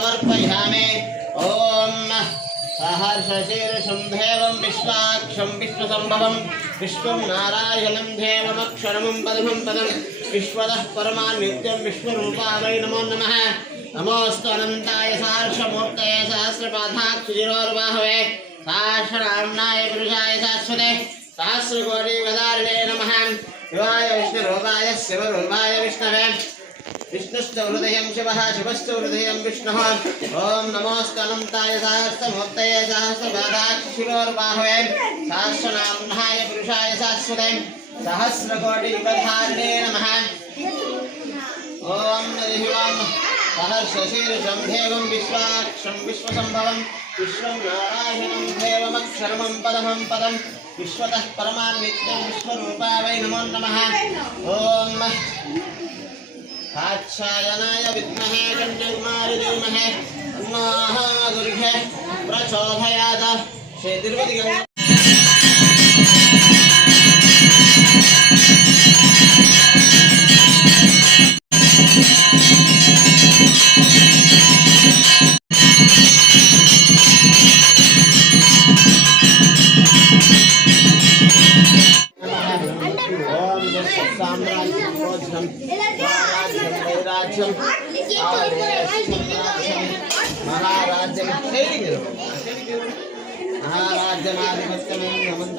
समर्पयामि। ॐ सहर्षशीर्षं देवं विश्वाक्षं विश्वसम्भवं, विश्वं नारायणं देवमक्षरमं पदमं पदं विश्वतः परमान्नित्यं विश्वरूपा वै नमो नमः। नमोऽस्तु अनन्ताय सहर्षमूर्तये सहस्रपाथाक्षिरोर्वाहवे सहस्रराम्नाय पुरुषाय शाश्वते सहस्रकोटिगदारिणे नमः। शिवाय विष्णुरूपाय शिवरूपाय विष्णवे। విష్ణుశ్చ హృదయం శివ శివశ్చ హృదయం విష్ణు. ఓం నమోస్తనంతాయ సహస్రమూర్తయ సహస్రపాదాక్షిరోర్బాహవే సహస్రనామ్నాయ పురుషాయ శాశ్వతే. సహస్రకోటియుగధారిణే నమ. ఓం నరిహివాం సహర్షశీర్షం దేవం విశ్వాక్షం విశ్వసంభవం. విశ్వం నారాయణం దేవమక్షరమం పదమం పదం. విశ్వతః పరమాన్ నిత్యం విశ్వరూపావై నమో నమ. ఓం काक्षायनाय विद्महे कन्याकुमारी धीमहे तन्नाः दुर्गे श्री तिरुपति गंगा साम्राज्य देशम महाराज राज्यम महाराज्यमाधिपत्यमेव नमन्त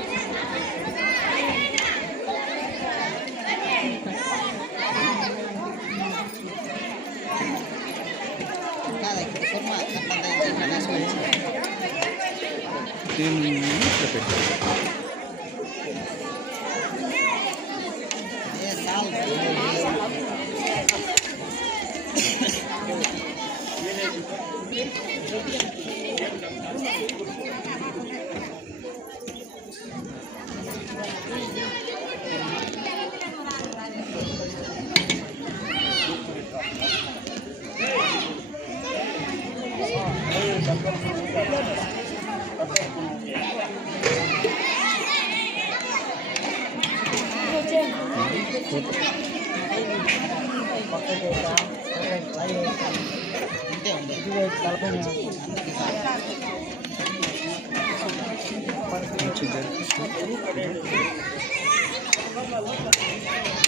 tim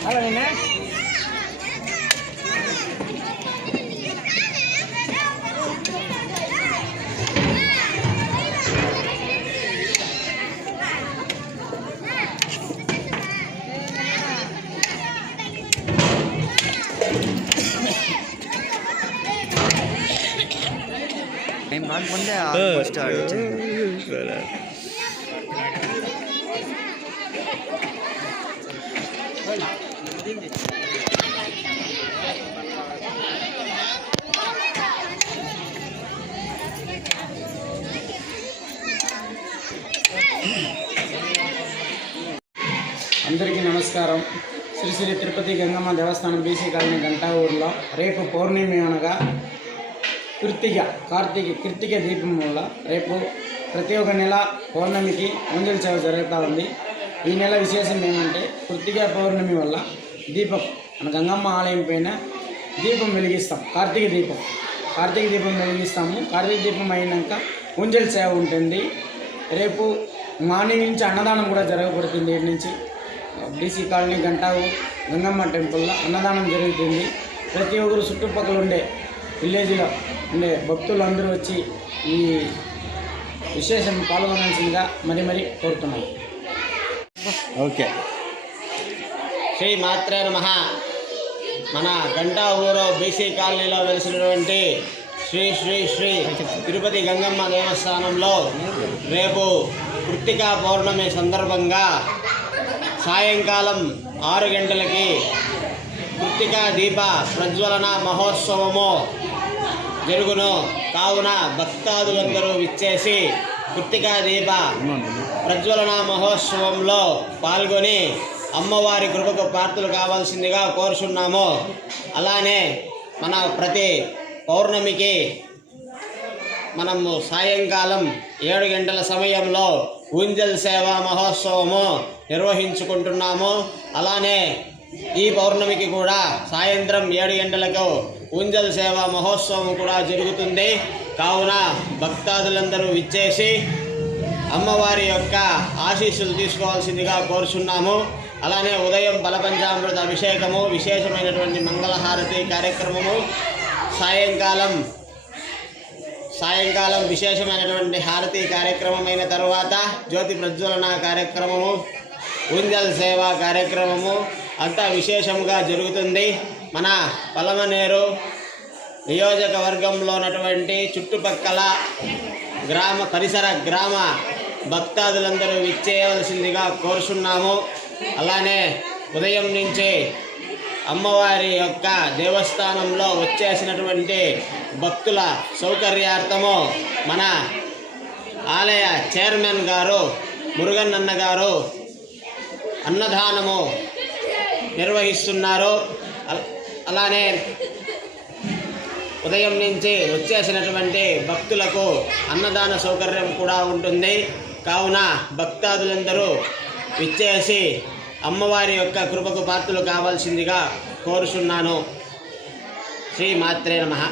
Halo Nina. రాకముందే ఆల్మోస్ట్ అందరికీ నమస్కారం. శ్రీ శ్రీ తిరుపతి గంగమ్మ దేవస్థానం బీసీ కాలనీ గంటా ఊర్లో రేపు పౌర్ణమి అనగా కృత్తిక కార్తీక కృత్తిక దీపం వల్ల రేపు ప్రతి ఒక్క నెల పౌర్ణమికి వంజల సేవ జరుగుతూ ఉంది. ఈ నెల విశేషం ఏమంటే కృత్తిక పౌర్ణమి వల్ల దీపం మన గంగమ్మ ఆలయం పైన దీపం వెలిగిస్తాం కార్తీక దీపం. కార్తీక దీపం వెలిగిస్తాము. కార్తీక దీపం అయినాక ఉంజల్ సేవ ఉంటుంది. రేపు మార్నింగ్ నుంచి అన్నదానం కూడా జరగబడుతుంది ఇటు నుంచి. బీసీ కాలనీ గంటావు గంగమ్మ టెంపుల్లో అన్నదానం జరుగుతుంది. ప్రతి ఒక్కరు చుట్టుపక్కల ఉండే విలేజ్లో ఉండే భక్తులు అందరూ వచ్చి ఈ విశేషం పాల్గొనాల్సిందిగా మరి మరి కోరుతున్నాను. ఓకే. శ్రీ మాత్రే నమ. మన గంటా ఊరు బీసీ కాలనీలో వెలిసినటువంటి శ్రీ శ్రీ శ్రీ తిరుపతి గంగమ్మ దేవస్థానంలో రేపు కృత్తికా పౌర్ణమి సందర్భంగా సాయంకాలం ఆరు గంటలకి కృత్తికా దీప ప్రజ్వలన మహోత్సవము జరుగును కావున భక్తాదులందరూ విచ్చేసి పుట్టికా దీప ప్రజ్వలన మహోత్సవంలో పాల్గొని అమ్మవారి కృపకు పాత్రలు కావాల్సిందిగా కోరుచున్నాము. అలానే మన ప్రతి పౌర్ణమికి మనము సాయంకాలం ఏడు గంటల సమయంలో ఊంజల్ సేవా మహోత్సవము నిర్వహించుకుంటున్నాము. అలానే ఈ పౌర్ణమికి కూడా సాయంత్రం ఏడు గంటలకు ఊంజల్ సేవా మహోత్సవం కూడా జరుగుతుంది. కావున భక్తాదులందరూ విచ్చేసి అమ్మవారి యొక్క ఆశీస్సులు తీసుకోవాల్సిందిగా కోరుచున్నాము. అలానే ఉదయం బలపంచామృత అభిషేకము విశేషమైనటువంటి మంగళహారతి కార్యక్రమము సాయంకాలం సాయంకాలం విశేషమైనటువంటి హారతి కార్యక్రమం అయిన తర్వాత జ్యోతి ప్రజ్వలన కార్యక్రమము ఉంజల్ సేవా కార్యక్రమము అంతా విశేషముగా జరుగుతుంది. మన పలమనేరు నియోజకవర్గంలో ఉన్నటువంటి చుట్టుపక్కల గ్రామ పరిసర గ్రామ భక్తాదులందరూ విచ్చేయవలసిందిగా కోరుచున్నాము. అలానే ఉదయం నుంచి అమ్మవారి యొక్క దేవస్థానంలో వచ్చేసినటువంటి భక్తుల సౌకర్యార్థము మన ఆలయ చైర్మన్ గారు మురుగన్నన్న గారు అన్నదానము నిర్వహిస్తున్నారు. అలానే ఉదయం నుంచి వచ్చేసినటువంటి భక్తులకు అన్నదాన సౌకర్యం కూడా ఉంటుంది. కావున భక్తాదులందరూ విచ్చేసి అమ్మవారి యొక్క కృపకు పాత్రలు కావాల్సిందిగా కోరుచున్నాను. శ్రీ మాత్రే నమః.